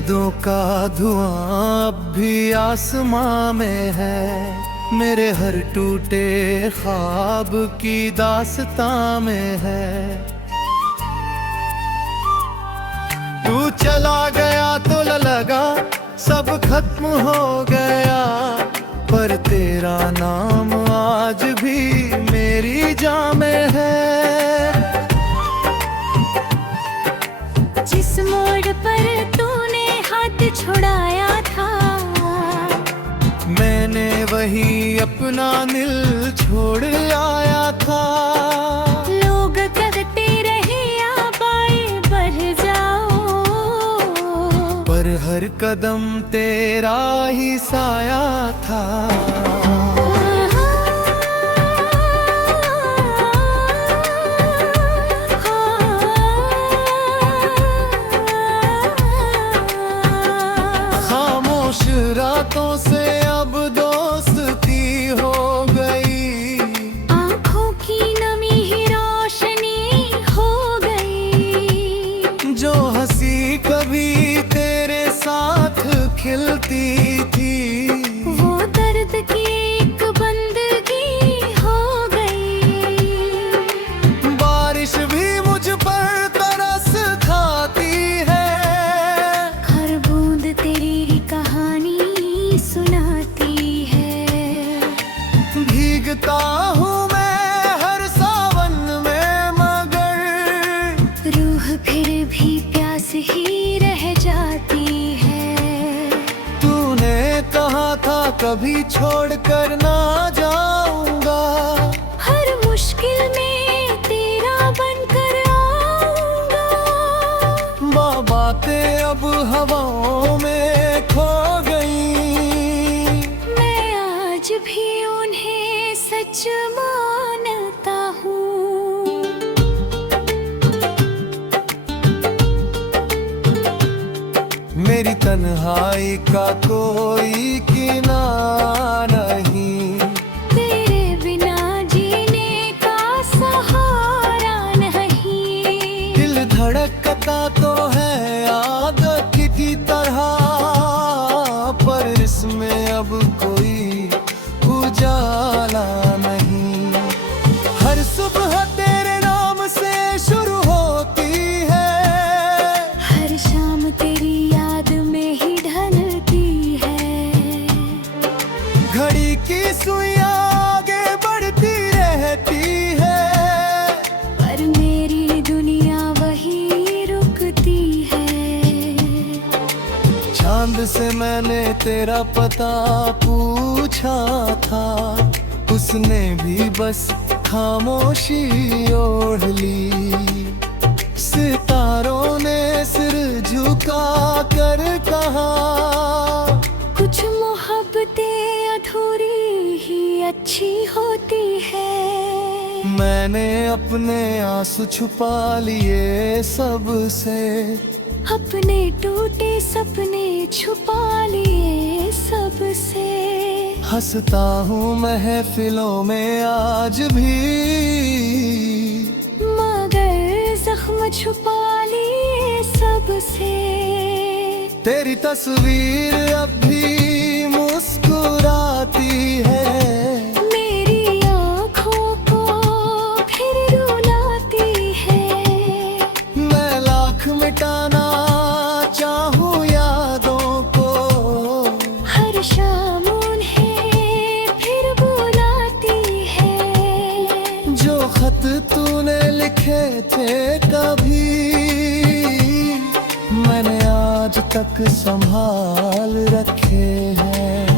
यादों का धुआं अब भी आसमां में है, मेरे हर टूटे ख्वाब की दास्तां में है। तू चला गया तो लगा सब खत्म हो गया, पर तेरा नाम आज भी मेरी जान में है। जिस मोड़ पर तूने हाथ छुड़ाया था, मैंने वही अपना दिल छोड़ आया था। लोग कहते रहे आप आए बढ़ जाओ, पर हर कदम तेरा ही साया था। खामोश रातों से अब दोस्ती हो गई, आँखों की नमी ही रोशनी हो गई। जो हंसी कभी तेरे साथ खिलती थी, वो दर्द की एक बंदगी हो गई। बारिश भी मुझ पर तरस खाती है, हर बूंद तेरी ही कहानी सुनाती है। भीगता हूँ मैं हर सावन में, मगर रूह फिर भी प्यास ही रह जाती है। तूने कहा था कभी छोड़ कर ना जाऊंगा, हर मुश्किल में तेरा बनकर आऊंगा। बातें अब हवाओं में खो गई, मैं आज भी उन्हें सच मानता हूँ। मेरी तन्हाई का कोई किनारा नहीं, तेरे बिना जीने का सहारा नहीं। दिल धड़कता तो है आदत की तरह, पर इसमें अब कोई उजाला नहीं। हर सुबह तेरे नाम से शुरू होती है, हर शाम तेरी याद में ही ढलती है। घड़ी की सुइयां आगे बढ़ती रहती है, पर मेरी दुनिया वही रुकती है। चांद से मैंने तेरा पता पूछा था, उसने भी बस खामोशी ओढ़ ली। सितारों ने सिर झुका कर कहा, कुछ मोहब्बतें अधूरी ही अच्छी होती है। मैंने अपने आंसू छुपा लिए सबसे, अपने टूटे सपने छुपा लिए सबसे। हंसता हूँ महफिलों में आज भी, मगर जख्म छुपा लिए सबसे। तेरी तस्वीर अब भी मुस्कुराती है, मेरी आँखों को फिर रुलाती है। मैं लाख मिटाना चाहूँ यादों को, हर शाम उन्हें फिर बुलाती है। जो खत तूने लिखे थे कभी, मैंने आज तक संभाल रखे हैं।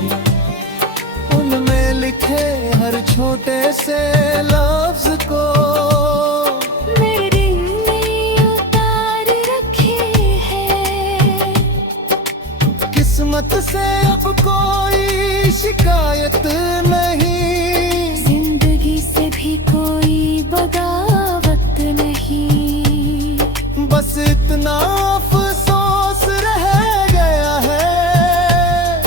उनमें लिखे हर छोटे से लफ्ज को मेरे लिए उतार रखे हैं। किस्मत से अब कोई शिकायत नहीं, जिंदगी से भी कोई बगावत नहीं। बस इतना अफसोस रह गया है,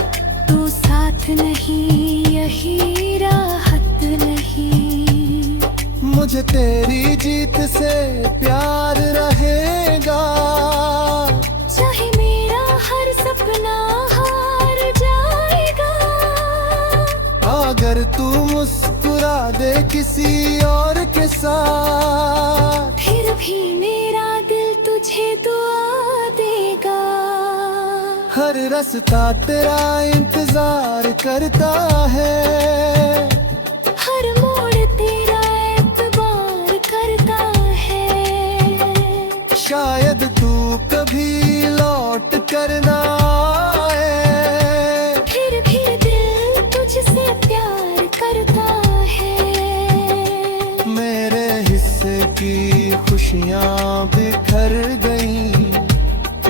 तू साथ नहीं यही राहत नहीं। मुझे तेरी जीत से प्यार रहेगा, चाहे मेरा हर किसी और के साथ, फिर भी मेरा दिल तुझे दुआ देगा। हर रास्ता तेरा इंतजार करता है, हर मोड़ तेरा एतबार करता है। शायद तू कभी लौट कर ना आए, फिर भी दिल तुझसे प्यार करता है। मेरे हिस्से की खुशियाँ बिखर गईं,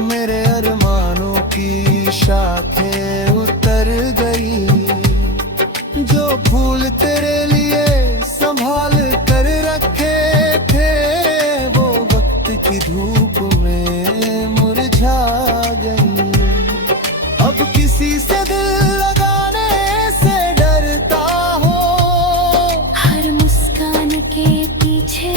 मेरे अरमानों की शाखें उतर गई। जो फूल तेरे लिए संभाल कर रखे थे, वो वक्त की धूप में मुरझा गई। अब किसी से दिल लगाने से डरता हो, हर मुस्कान के पीछे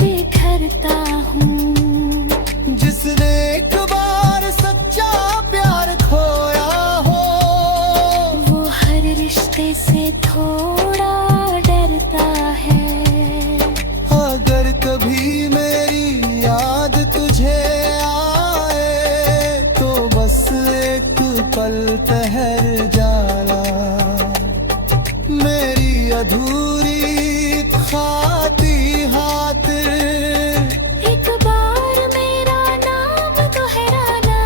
बिखरता हूँ। जिसने एक बार सच्चा प्यार खोया हो, वो हर रिश्ते से थोड़ा डरता है। अगर कभी मेरी याद तुझे आए, तो बस एक पल ठहर जाना। मेरी अधूरी खाती खातिर एक बार मेरा नाम दोहराना।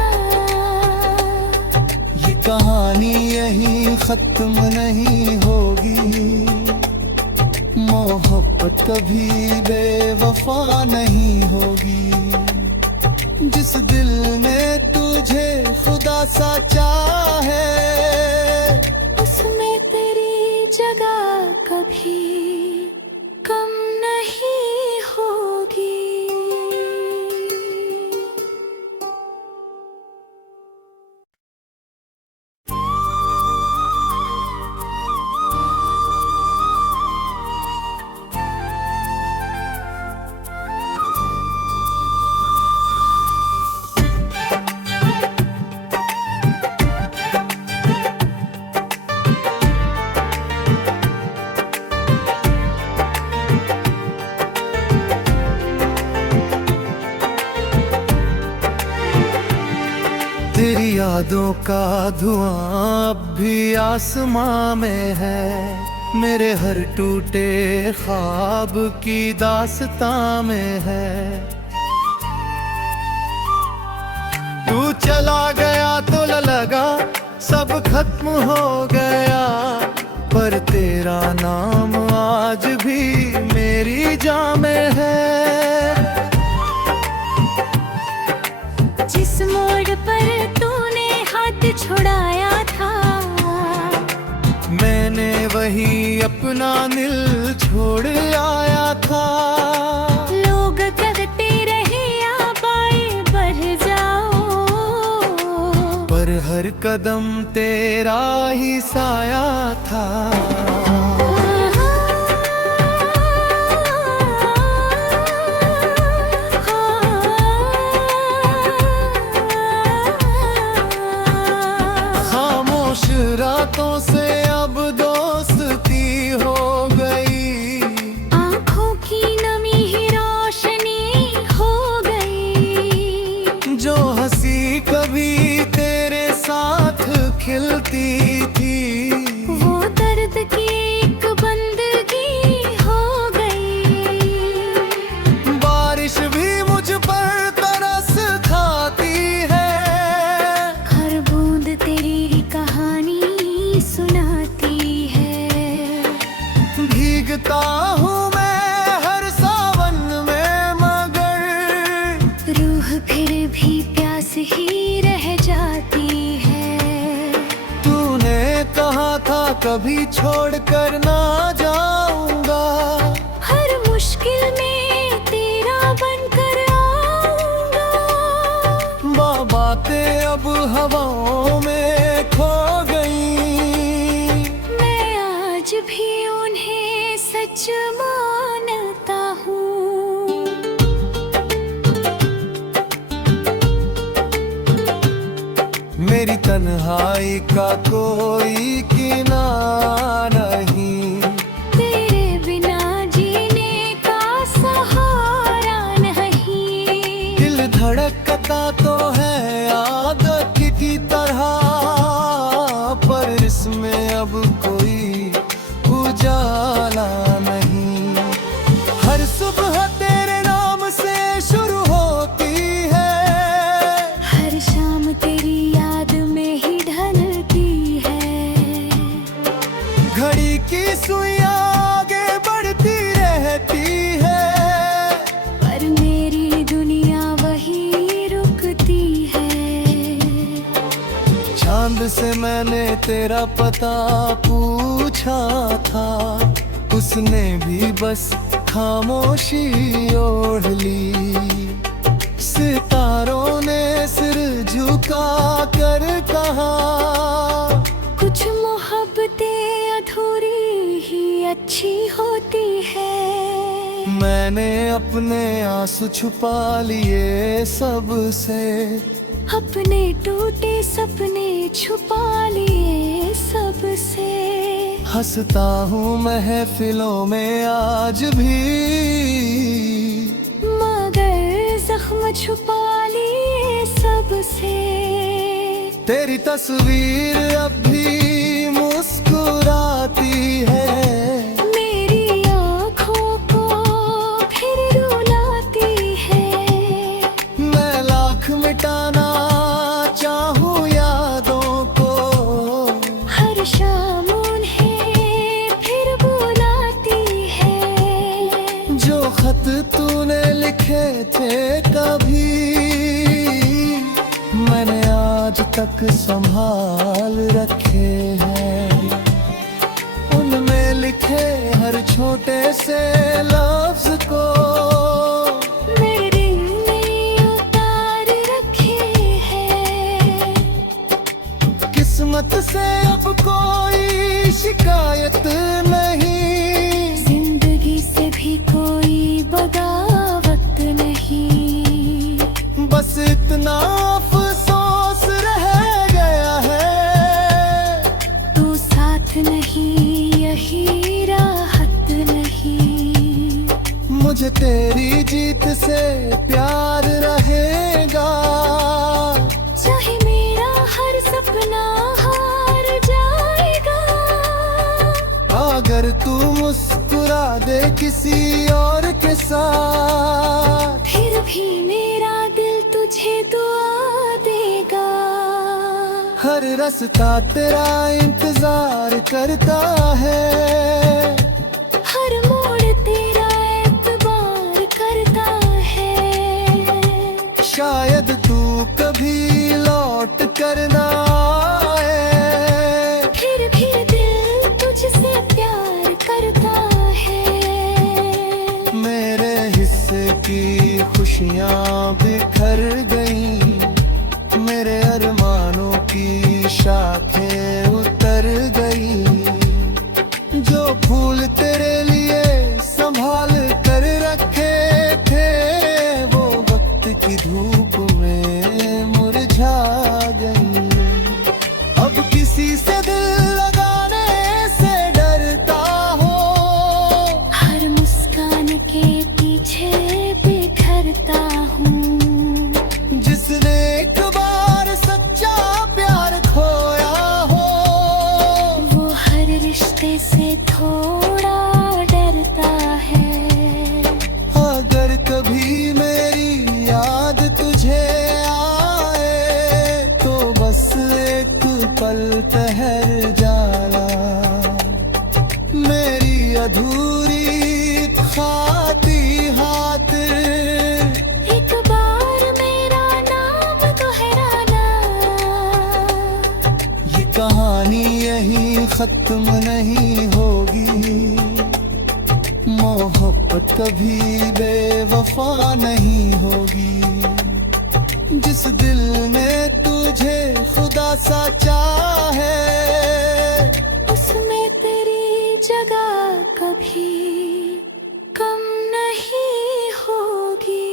ये कहानी यही खत्म नहीं होगी, मोहब्बत कभी बेवफा नहीं होगी। जिस दिल ने तुझे खुदा सा चाहे, उसमें तेरी जगह कभी कम नहीं होगी। तेरी यादों का धुआं अब भी आसमां में है, मेरे हर टूटे ख्वाब की दास्तां में है। तू चला गया तो लगा सब खत्म हो गया, पर तेरा नाम आज भी मेरी जान में है। जिस मोड़ पर तूने हाथ छुड़ाया था, मैंने वही अपना दिल छोड़ आया था। लोग कहते रहे आप आए बढ़ जाओ, पर हर कदम तेरा ही साया था। खामोश रातों से अब दोस्ती हो गई, आँखों की नमी ही रोशनी हो गई। जो हंसी कभी तेरे साथ खिलती थी, वो दर्द की एक बंदगी हो गई। बारिश भी मुझ पर तरस खाती है, हर बूंद तेरी कहानी सुनाती है। भीगता हूँ मैं हर सावन में, मगर रूह फिर भी प्यास ही रह जाती है। तूने कहा था कभी छोड़ कर ना जाऊंगा, हर मुश्किल में तेरा बनकर आऊंगा। बातें अब हवाओं में खो गई, मैं आज भी उन्हें सच मानता हूँ। मेरी तन्हाई का कोई किनारा नहीं, तेरे बिना जलाता तो है आदत की तरह, पर इसमें अब कोई उजाला नहीं। हर सुबह तेरे नाम से शुरू होती है, हर शाम तेरी याद में ही ढलती है। घड़ी की सुइयां आगे बढ़ती रहती है, पर मेरी दुनिया वही रुकती है। चांद से मैंने तेरा पता पूछा था, उसने भी बस खामोशी ओढ़ ली। सितारों ने सिर झुका कर कहा, कुछ मोहब्बतें अधूरी ही अच्छी होती है। मैंने अपने आंसू छुपा लिए सबसे, अपने टूटे सपने छुपा लिए सबसे। हंसता हूँ महफिलों में आज भी, मगर जख्म छुपा लिए सबसे। तेरी तस्वीर अब भी मुस्कुराती है, मेरी आँखों को फिर रुलाती है। मैं लाख मिटाना चाहूँ यादों को, हर शाम उन्हें फिर बुलाती है। जो खत तूने लिखे थे कभी, मैंने आज तक संभाल रखे हैं। उनमें लिखे हर छोटे से लफ्ज को मेरे दिल में उतार रखे हैं। किस्मत से अब कोई शिकायत नहीं, जिंदगी से भी कोई बगावत नहीं। बस इतना अफसोस रह गया है, तू साथ नहीं यही राहत नहीं। मुझे तेरी जीत से प्यार रहेगा, चाहे मेरा हर सपना हार जाएगा। अगर तू मुस्कुरा दे किसी और के साथ, फिर भी मेरा दिल तुझे दुआ देगा। हर रास्ता तेरा इंतजार करता है, हर मोड़ तेरा एतबार करता है। शायद तू कभी लौट कर ना आए, फिर भी दिल तुझसे प्यार करता है। मेरे हिस्से की खुशियाँ बिखर गईं, मेरे अरमानों की शाखें उतर गईं। जो फूल तेरे लिए संभाल कर रखे थे, वो वक्त की धूप में मुरझा गईं। अब किसी से दिल लगाने से डरता हो, हर मुस्कान के पीछे बिखरता हूँ। जिसने एक बार सच्चा प्यार खोया हो, वो हर रिश्ते से थोड़ा डरता है। अगर कभी मेरी याद तुझे आए, तो बस एक पल ठहर जाना। मेरी अधूरी खाती खातिर एक बार मेरा नाम दोहराना। ये कहानी यही खत्म नहीं होगी, मोहब्बत कभी बेवफा नहीं होगी। जिस दिल ने तुझे खुदा सा चाहे, उसमें तेरी जगह कभी कम नहीं होगी।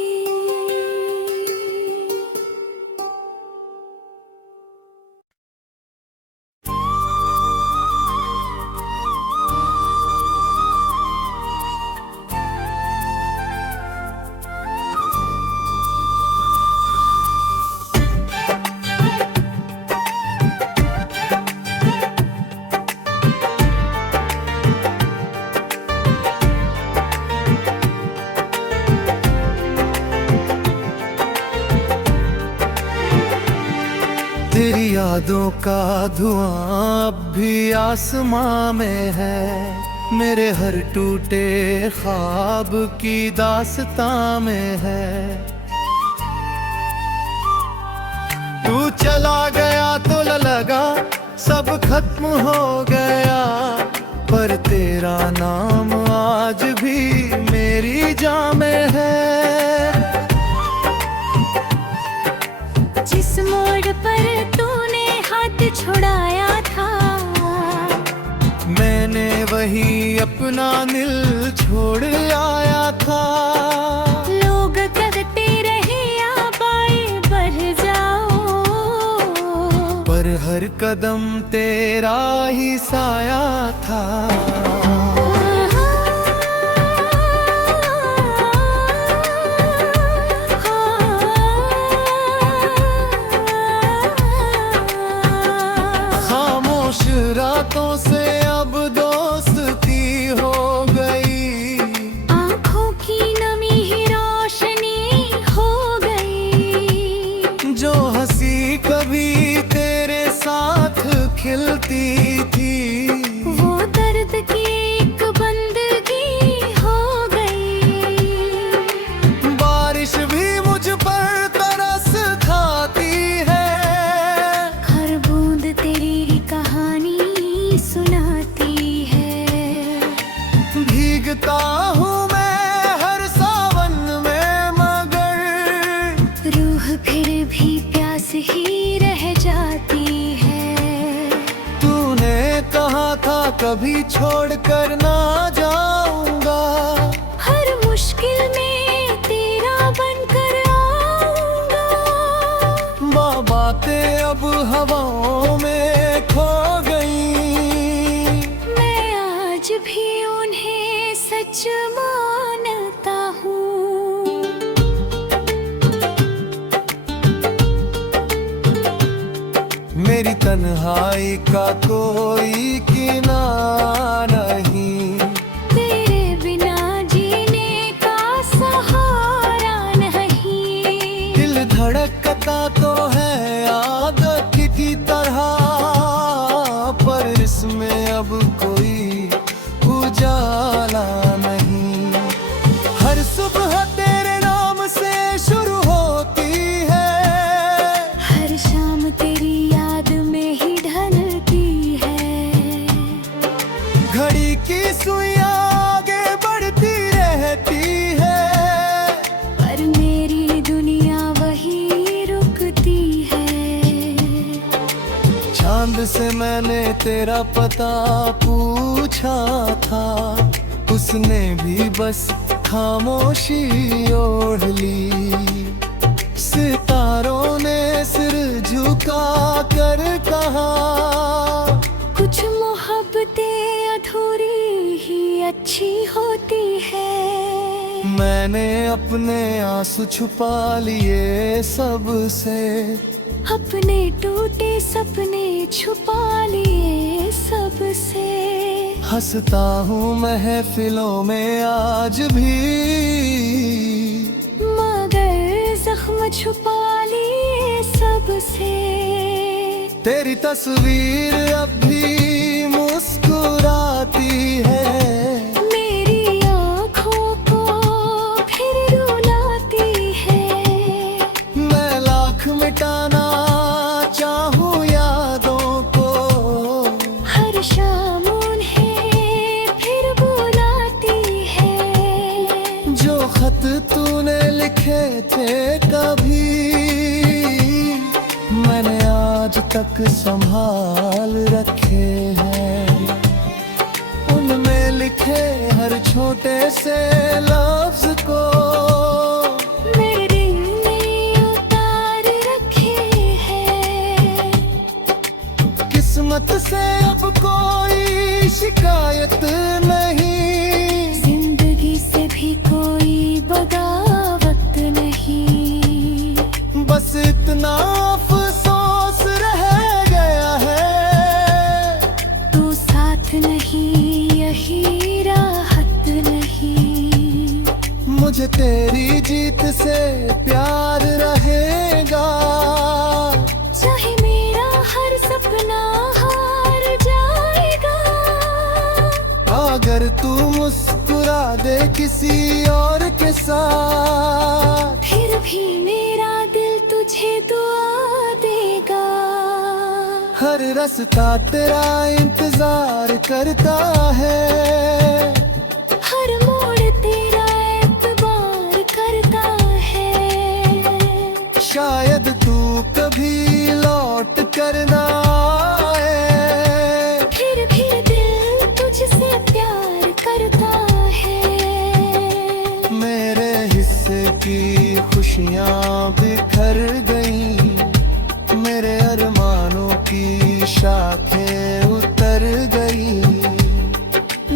यादों का धुआं अब भी आसमां में है, मेरे हर टूटे ख्वाब की दास्तां में है। तू चला गया तो लगा सब खत्म हो गया, पर तेरा नाम आज भी मेरी जान में है। जिस मोड़ पर तूने हाथ छुड़ाया था, मैंने वही अपना दिल छोड़ आया था। लोग कहते रहे आप आए बढ़ जाओ, पर हर कदम तेरा ही साया था। खामोश रातों से अब दोस्ती हो गई, आँखों की नमी ही रोशनी हो गई। जो हंसी कभी तेरे साथ खिलती थी, वो दर्द की एक बंदगी हो गई। बारिश भी मुझ पर तरस खाती है, हर बूंद तेरी कहानी सुनाती है। भीगता हूँ मैं हर सावन में, मगर रूह फिर भी प्यास ही रह जाती है। तूने कहा था कभी छोड़ कर ना जाऊंगा, हर मुश्किल में तेरा बनकर आऊंगा। बातें अब हवाओं में खो गई, मैं आज भी उन्हें सच मानता हूँ। मेरी तन्हाई का कोई किनारा नहीं, तेरे बिना जीने का सहारा नहीं। दिल धड़कता तो है आदत की तरह, पर इसमें अब कोई उजाला नहीं। हर सुबह तेरे नाम से शुरू होती है, हर शाम तेरी याद में ही ढलती है। घड़ी की सुइयां आगे बढ़ती रहती है, पर मेरी दुनिया वही रुकती है। चांद से मैंने तेरा पता पूछा था, उसने भी बस खामोशी ओढ़ ली। सितारों ने सिर झुका कर कहा, कुछ मोहब्बतें अधूरी ही अच्छी होती है। मैंने अपने आंसू छुपा लिए सबसे, अपने टूटे सपने छुपा लिए सबसे। हंसता हूँ महफिलों में आज भी, मगर जख्म छुपा लिए सबसे। तेरी तस्वीर अब भी मुस्कुराती है, मेरी आँखों को फिर रुलाती है। मैं लाख मिटाना चाहूँ यादों को, हर शाम उन्हें फिर बुलाती है। जो खत तूने लिखे थे कभी, मैंने आज तक संभाल रखे हैं। उनमें लिखे हर छोटे से लफ्ज को मेरे लिए उतार रखे हैं। किस्मत से अब कोई शिकायत नहीं, जिंदगी से भी कोई बगावत नहीं। बस इतना अफसोस रह गया है, तू साथ नहीं यही राहत नहीं। मुझे तेरी जीत से प्यार रहेगा, चाहे मेरा हर पर तू मुस्कुरा दे किसी और के साथ, फिर भी मेरा दिल तुझे दुआ देगा। हर रास्ता तेरा इंतजार करता है, हर मोड़ तेरा एतबार करता है। शायद तू कभी लौट कर ना आए, फिर भी दिल तुझसे प्यार करता है। मेरे हिस्से की खुशियाँ बिखर गईं, मेरे अरमानों की शाखें उतर गई।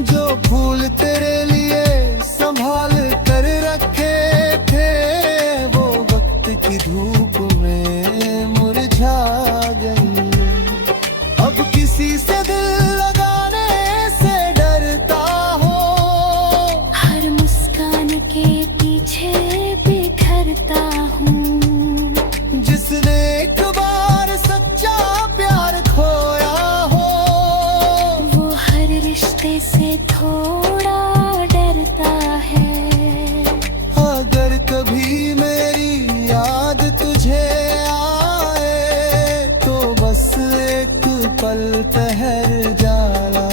जो फूल तेरे लिए संभाल कर रखे थे, वो वक्त की धूप में मुरझा गई। अब किसी से दिल लगाने से डरता हो, हर मुस्कान के पीछे बिखरता हूँ। जिसने एक बार सच्चा प्यार खोया हो, वो हर रिश्ते से थोड़ा डरता है। अगर कभी मेरी याद तुझे आए, तो बस एक पल ठहर जाना।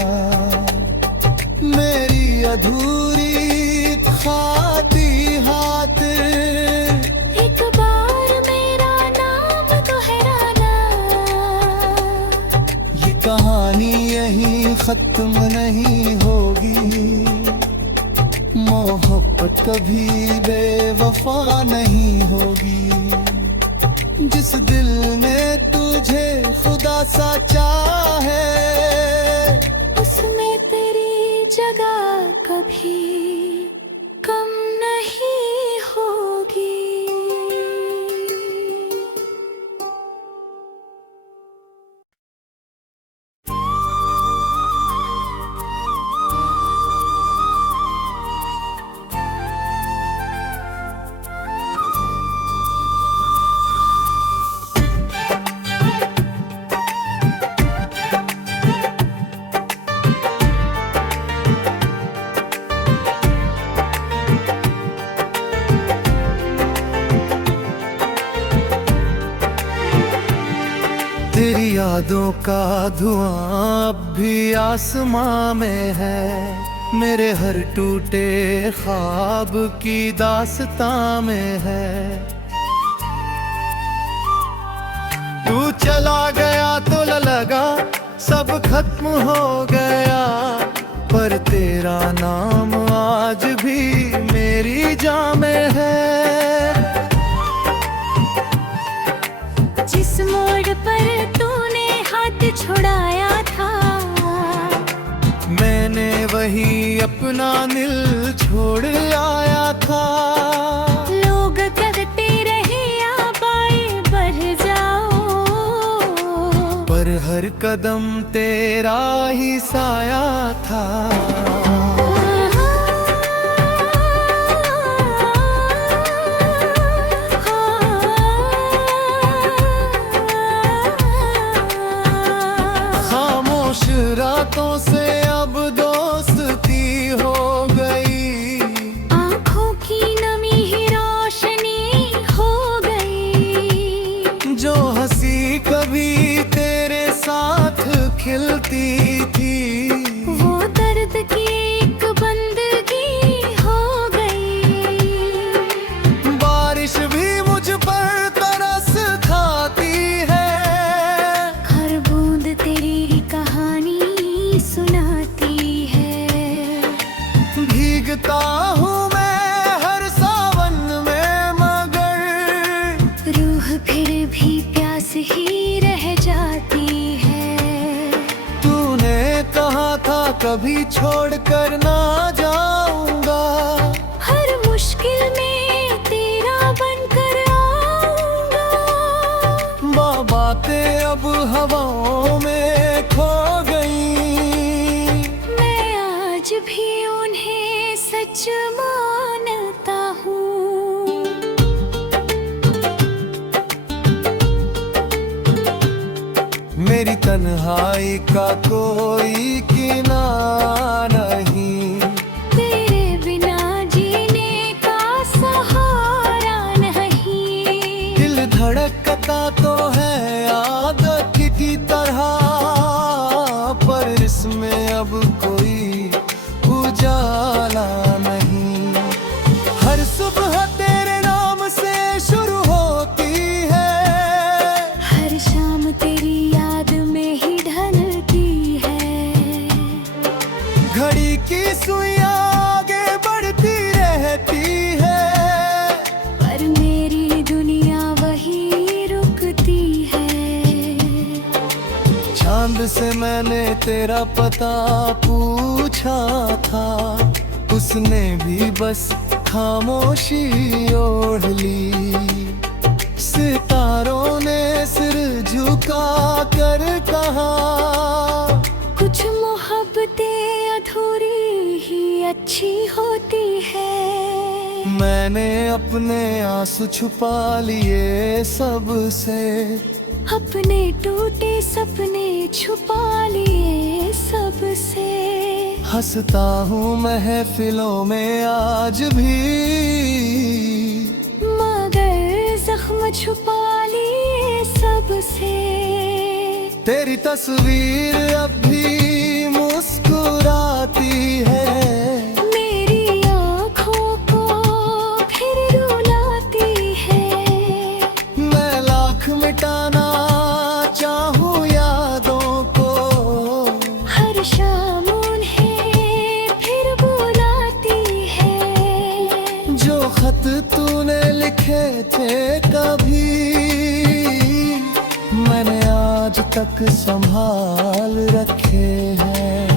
मेरी अधूरी खाती खातिर एक बार मेरा नाम दोहराना। ये कहानी यही खत्म नहीं होगी, मोहब्बत कभी बेवफा नहीं होगी। जिस दिल ने तुझे खुदा सा चाहे, उसमें तेरी जगह कभी कम नहीं होगी। तेरी यादों का धुआं अब भी आसमां में है, मेरे हर टूटे ख्वाब की दास्तां में है। तू चला गया तो लगा सब खत्म हो गया, पर तेरा नाम आज भी मेरी जान में है। जिस मोड़ पर तूने हाथ छुड़ाया था, मैंने वही अपना दिल छोड़ आया था। लोग कहते रहे आबाए बढ़ जाओ, पर हर कदम तेरा ही साया था। खामोश रातों से अब दोस्ती हो गई, आँखों की नमी ही रोशनी हो गई। जो हंसी कभी तेरे साथ खिलती थी, वो दर्द की एक बंदगी हो गई। बारिश भी मुझ पर तरस खाती है, हर बूंद तेरी कहानी सुनाती है। भीगता हूँ मैं हर सावन में, मगर रूह फिर भी प्यास ही रह जाती है। तूने कहा था कभी छोड़ कर ना जाऊंगा, हर मुश्किल में तेरा बनकर आऊंगा। बातें अब हवाओं में खो गई, मैं आज भी उन्हें सच मानता हूँ। मेरी तन्हाई का कोई किनारा नहीं, चांद से मैंने तेरा पता पूछा था, उसने भी बस खामोशी ओढ़ ली। सितारों ने सिर झुका कर कहा, कुछ मोहब्बतें अधूरी ही अच्छी होती है। मैंने अपने आंसू छुपा लिए सबसे, अपने टूटे सपने छुपा लिए सबसे। हंसता हूँ महफिलों में आज भी, मगर जख्म छुपा लिए सबसे। तेरी तस्वीर अब भी मुस्कुराती है, मेरी आँखों को फिर रुलाती है। मैं लाख मिटाना चाहूँ यादों को, हर शाम उन्हें फिर बुलाती है। जो खत तूने लिखे थे कभी, मैंने आज तक संभाल रखे हैं।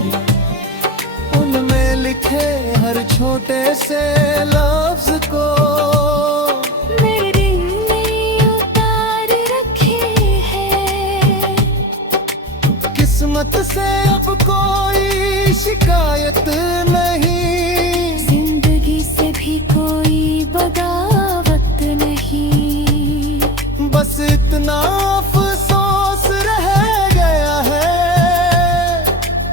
उनमें लिखे हर छोटे से लफ्ज को मेरे में उतार रखे हैं। किस्मत से अब कोई शिकायत नहीं, जिंदगी से भी कोई बगावत नहीं। बस इतना अफसोस रह गया है,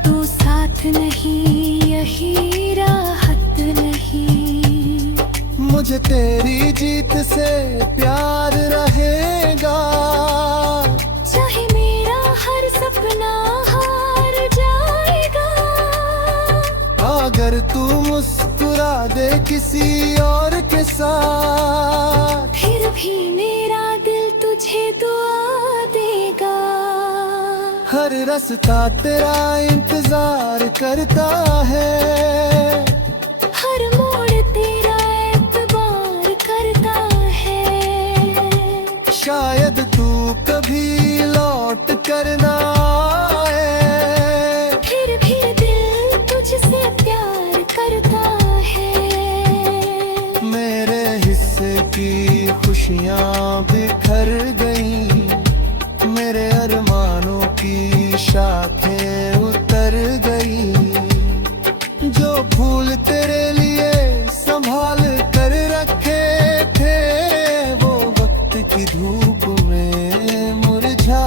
तू साथ नहीं यही राहत नहीं। मुझे तेरी जीत से प्यार रहेगा, चाहे मेरा हर सपना हार जाएगा। अगर तू मुस्कुरा दे किसी और के साथ, फिर भी मेरा दिल तुझे दुआ देगा। हर रास्ता तेरा इंतजार करता है, हर मोड़ तेरा एतबार करता है। शायद तू कभी लौट कर ना आए, फिर भी दिल तुझसे प्यार करता है। मेरे हिस्से की खुशियाँ बिखर गईं, मेरे अरमानों की शाखें उतर गईं। जो फूल तेरे लिए संभाल कर रखे थे, वो वक्त की धूप में मुरझा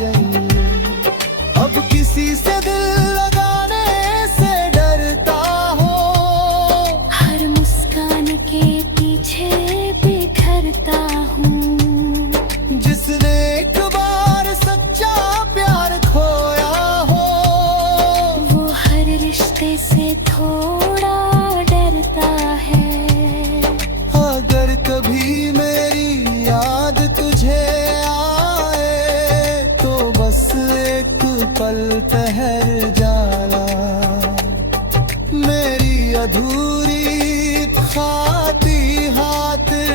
गईं। अब किसी से दिल लगाने से डरता हो, हर मुस्कान के पीछे बिखरता हूँ। जिसने एक बार सच्चा प्यार खोया हो, वो हर रिश्ते से थोड़ा डरता है। अगर कभी मेरी याद तुझे आए, तो बस एक पल ठहर जाना। मेरी अधूरी खाती खातिर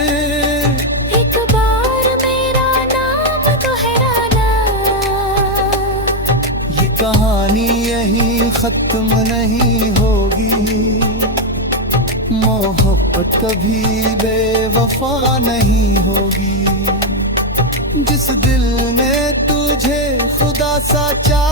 एक बार मेरा नाम दोहराना। ये कहानी यही खत्म नहीं होगी, मोहब्बत कभी बेवफा नहीं होगी। जिस दिल ने तुझे खुदा सा चाहा,